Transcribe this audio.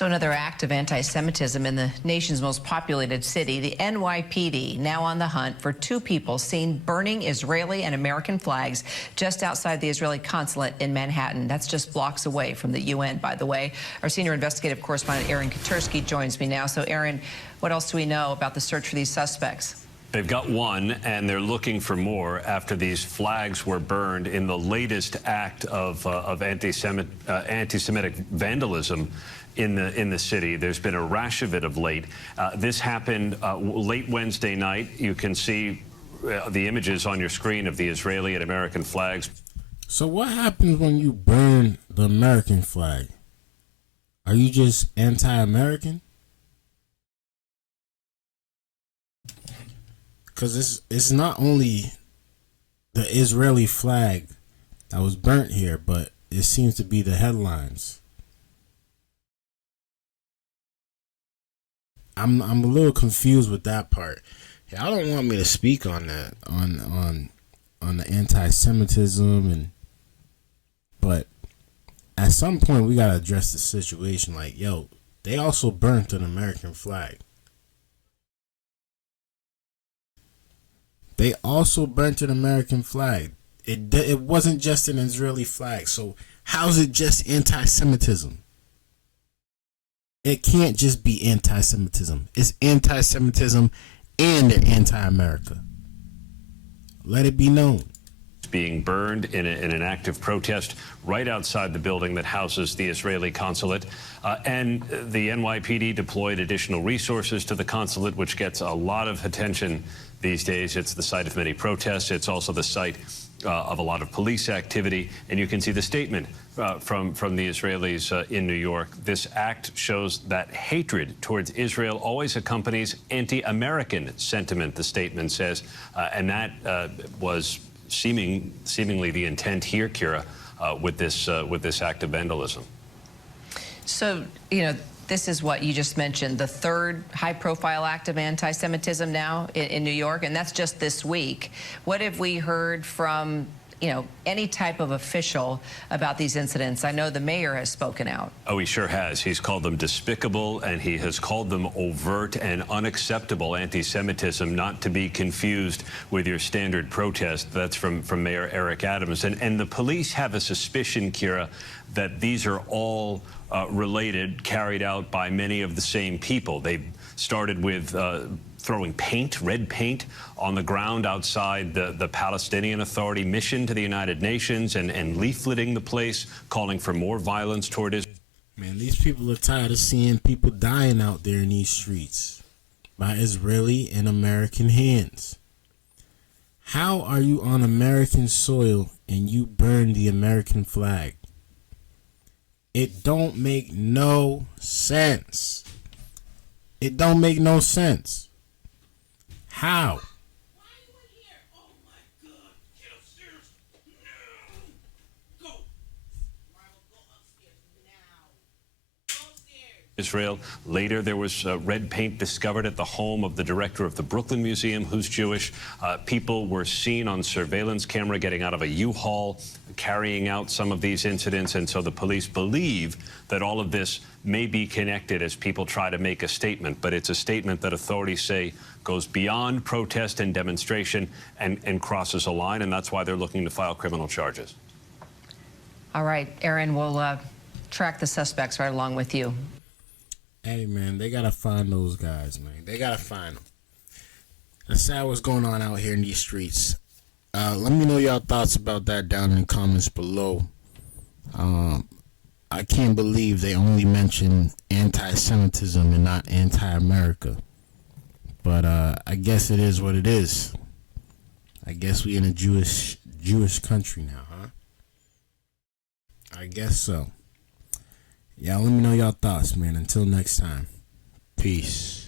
So another act of anti-Semitism in the nation's most populated city, the NYPD, now on the hunt for two people seen burning Israeli and American flags just outside the Israeli consulate in Manhattan. That's just blocks away from the UN, by the way. Our senior investigative correspondent, Aaron Katersky, joins me now. So, Aaron, what else do we know about the search for these suspects? They've got one, and they're looking for more after these flags were burned in the latest act of anti-Semitic vandalism in the city. There's been a rash of it of late. This happened late Wednesday night. You can see the images on your screen of the Israeli and American flags. So what happens when you burn the American flag? Are you just anti-American? Because it's not only the Israeli flag that was burnt here, but it seems to be the headlines. I'm a little confused with that part. Y'all don't want me to speak on that, on the anti-Semitism, but at some point we gotta address the situation. Like, yo, they also burnt an American flag. They also burnt an American flag. It wasn't just an Israeli flag. So how's it just anti-Semitism? It can't just be anti-Semitism. It's anti-Semitism and they're anti-America. Let it be known. Being burned in an active protest right outside the building that houses the Israeli consulate. And the NYPD deployed additional resources to the consulate, which gets a lot of attention these days. It's the site of many protests. It's also the site of a lot of police activity. And you can see the statement from the Israelis in New York. This act shows that hatred towards Israel always accompanies anti-American sentiment, the statement says. And that was seemingly the intent here, Kira, with this act of vandalism. So, you know, this is what you just mentioned, the third high-profile act of anti-Semitism now in New York, and that's just this week. What have we heard from, you know, any type of official about these incidents? I know the mayor has spoken out. Oh, he sure has. He's called them despicable, and he has called them overt and unacceptable anti-Semitism, not to be confused with your standard protest. That's from Mayor Eric Adams. And the police have a suspicion, Kira, that these are all related, carried out by many of the same people. They started with throwing paint, red paint, on the ground outside the Palestinian Authority mission to the United Nations and leafleting the place, calling for more violence toward Israel. Man, these people are tired of seeing people dying out there in these streets by Israeli and American hands. How are you on American soil and you burn the American flag? It don't make no sense. It don't make no sense. How? Why are you in here? Oh my God! Get upstairs now! Go! Marvel, go upstairs now. Go upstairs. Israel. Later, there was red paint discovered at the home of the director of the Brooklyn Museum, who's Jewish. People were seen on surveillance camera getting out of a U-Haul, carrying out some of these incidents, and so the police believe that all of this may be connected as people try to make a statement, but it's a statement that authorities say goes beyond protest and demonstration and crosses a line, and that's why they're looking to file criminal charges. All right, Aaron, we'll track the suspects right along with you. Hey, man, they got to find those guys, man. They got to find them. That's sad what's going on out here in these streets. Let me know y'all thoughts about that down in the comments below. I can't believe they only mention anti-Semitism and not anti-America. But I guess it is what it is. I guess we in a Jewish country now, huh? I guess so. Y'all let me know y'all thoughts, man. Until next time. Peace.